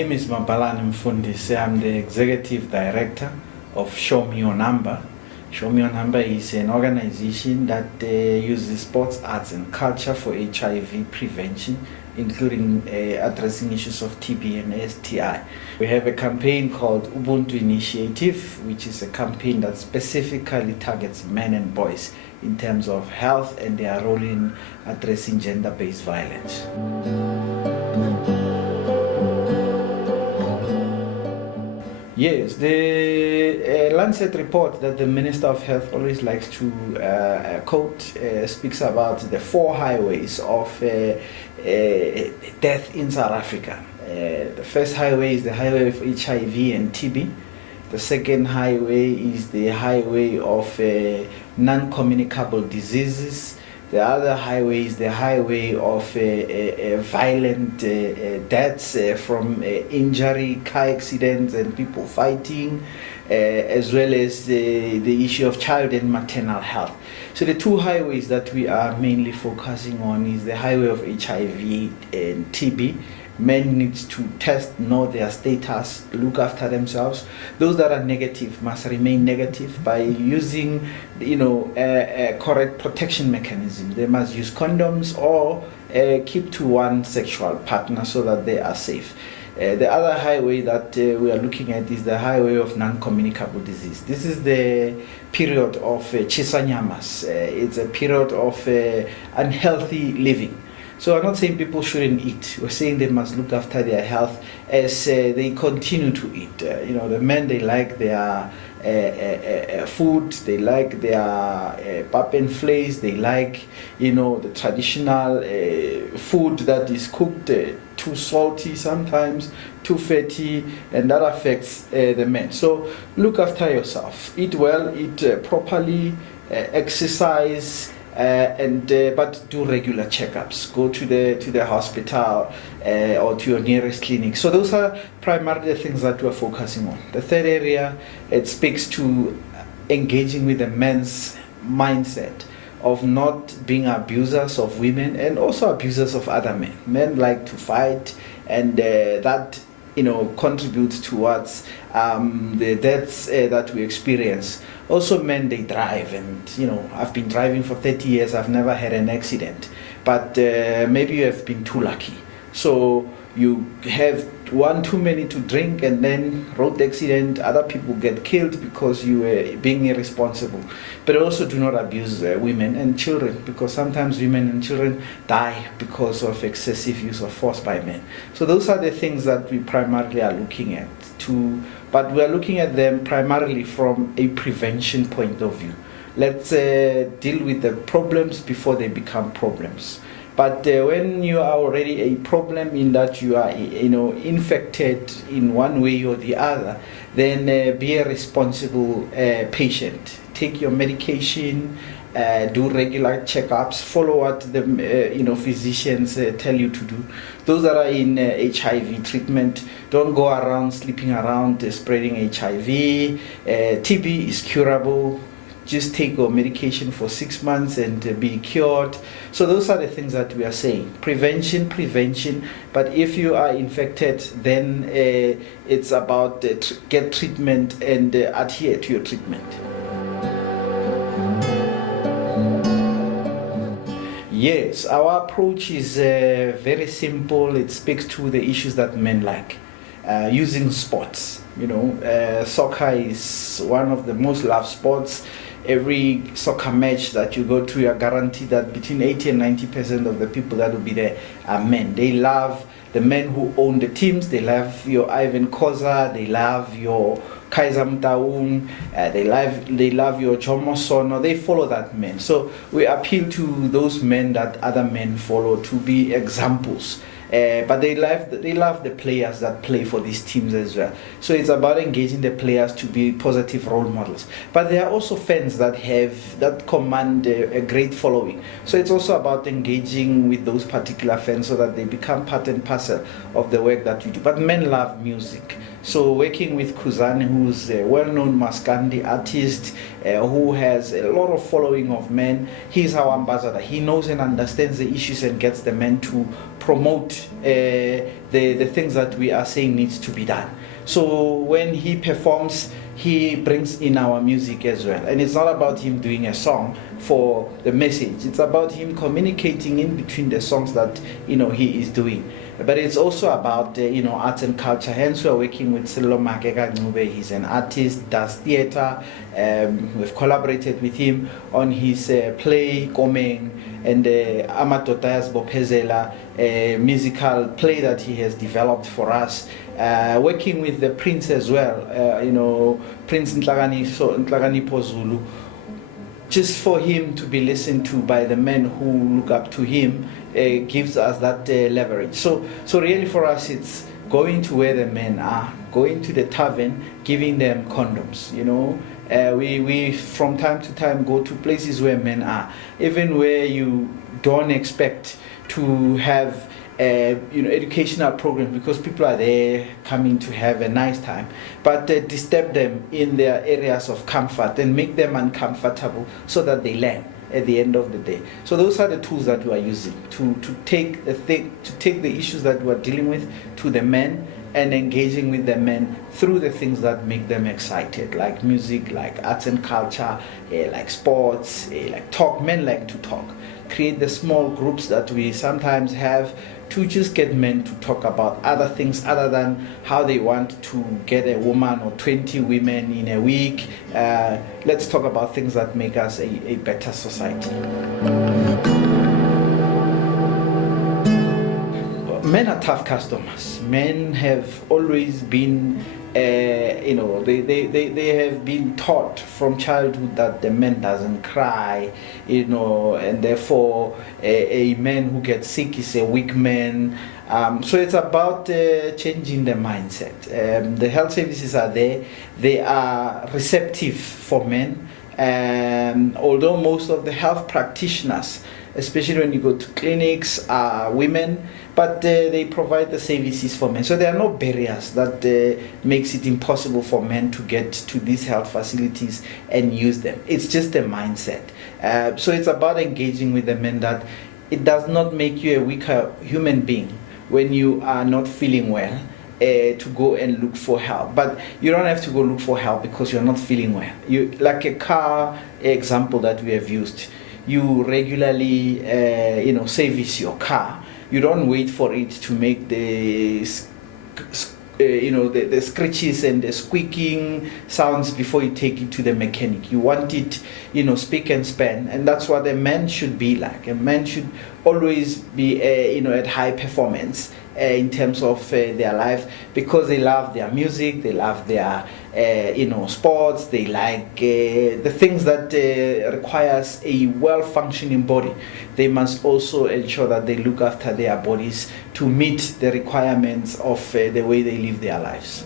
name is Mabalane Mfundisi. I'm the Executive Director of Show Me Your Number. Show Me Your Number is an organization that uses sports, arts and culture for HIV prevention, including addressing issues of TB and STI. We have a campaign called Ubuntu Initiative, which is a campaign that specifically targets men and boys in terms of health and their role in addressing gender-based violence. Yes, the Lancet report that the Minister of Health always likes to quote speaks about the 4 highways of death in South Africa. The first highway is the highway of HIV and TB. The second highway is the highway of non-communicable diseases. The other highway is the highway of violent deaths from injury, car accidents and people fighting, as well as the issue of child and maternal health. So the 2 highways that we are mainly focusing on is the highway of HIV and TB. Men need to test, know their status, look after themselves. Those that are negative must remain negative by using, a correct protection mechanism. They must use condoms or keep to one sexual partner so that they are safe. The other highway that we are looking at is the highway of non-communicable disease. This is the period of chisanyamas. It's a period of unhealthy living. So I'm not saying people shouldn't eat. We're saying they must look after their health as they continue to eat. The men, they like their food, they like their pap and flakes, they like, the traditional food that is cooked too salty sometimes, too fatty, and that affects the men. So look after yourself. Eat well, eat properly, exercise, but do regular checkups. Go to the hospital or to your nearest clinic. So those are primarily the things that we're focusing on. The third area, it speaks to engaging with the men's mindset of not being abusers of women and also abusers of other men. Men like to fight, and that contributes towards the deaths that we experience. Also, men, they drive, and I've been driving for 30 years, I've never had an accident, but maybe you have been too lucky. So you have one too many to drink, and then road accident, other people get killed because you were being irresponsible. But also do not abuse women and children, because sometimes women and children die because of excessive use of force by men. So those are the things that we primarily are looking at, but we are looking at them primarily from a prevention point of view. Let's deal with the problems before they become problems. But when you are already a problem in that you are, infected in one way or the other, then be a responsible patient. Take your medication, do regular checkups, follow what the physicians tell you to do. Those that are in HIV treatment, don't go around sleeping around spreading HIV. TB is curable. Just take your medication for 6 months and be cured. So those are the things that we are saying. Prevention. But if you are infected, then it's about get treatment and adhere to your treatment. Yes, our approach is very simple. It speaks to the issues that men like. Using sports. Soccer is one of the most loved sports. Every soccer match that you go to, you're guaranteed that between 80 and 90% of the people that will be there are men. They love the men who own the teams. They love your Ivan Koza. They love your Kaiser Mtaung. They love your Jomo Sono. They follow that man. So we appeal to those men that other men follow to be examples. But they love the players that play for these teams as well. So it's about engaging the players to be positive role models. But there are also fans that command a great following. So it's also about engaging with those particular fans so that they become part and parcel of the work that we do. But men love music. So working with Khuzani, who's a well-known Maskandi artist, who has a lot of following of men, he's our ambassador. He knows and understands the issues and gets the men to promote the things that we are saying needs to be done. So when he performs, he brings in our music as well. And it's not about him doing a song for the message. It's about him communicating in between the songs that, he is doing. But it's also about, arts and culture. Hence, we're working with Silo Makeka Ncube. He's an artist, does theater. We've collaborated with him on his play, Komeng, and Amatotayas Bopezela, a musical play that he has developed for us. Working with the Prince as well, Prince Nhlakanipho Zulu, just for him to be listened to by the men who look up to him, gives us that leverage. So really for us, it's going to where the men are, going to the tavern, giving them condoms. We from time to time go to places where men are, even where you don't expect to have educational programs, because people are there coming to have a nice time, but disturb them in their areas of comfort and make them uncomfortable so that they learn at the end of the day. So those are the tools that we are using to take the issues that we are dealing with to the men, and engaging with the men through the things that make them excited, like music, like arts and culture, like sports, like talk. Men like to talk. Create the small groups that we sometimes have to just get men to talk about other things other than how they want to get a woman or 20 women in a week. Let's talk about things that make us a better society. Men are tough customers. Men have always been, they have been taught from childhood that the man doesn't cry, and therefore a man who gets sick is a weak man. So it's about changing the mindset. The health services are there. They are receptive for men. Although most of the health practitioners, especially when you go to clinics, are women, but they provide the services for men. So there are no barriers that makes it impossible for men to get to these health facilities and use them. It's just a mindset. So it's about engaging with the men, that it does not make you a weaker human being when you are not feeling well. To go and look for help, but you don't have to go look for help because you're not feeling well. You, like a car example that we have used, you regularly service your car. You don't wait for it to make the scratches and the squeaking sounds before you take it to the mechanic. You want it, spick and span, and that's what a man should be like. A man should always be, at high performance in terms of their life, because they love their music, they love their, sports, they like the things that requires a well-functioning body. They must also ensure that they look after their bodies to meet the requirements of the way they live their lives.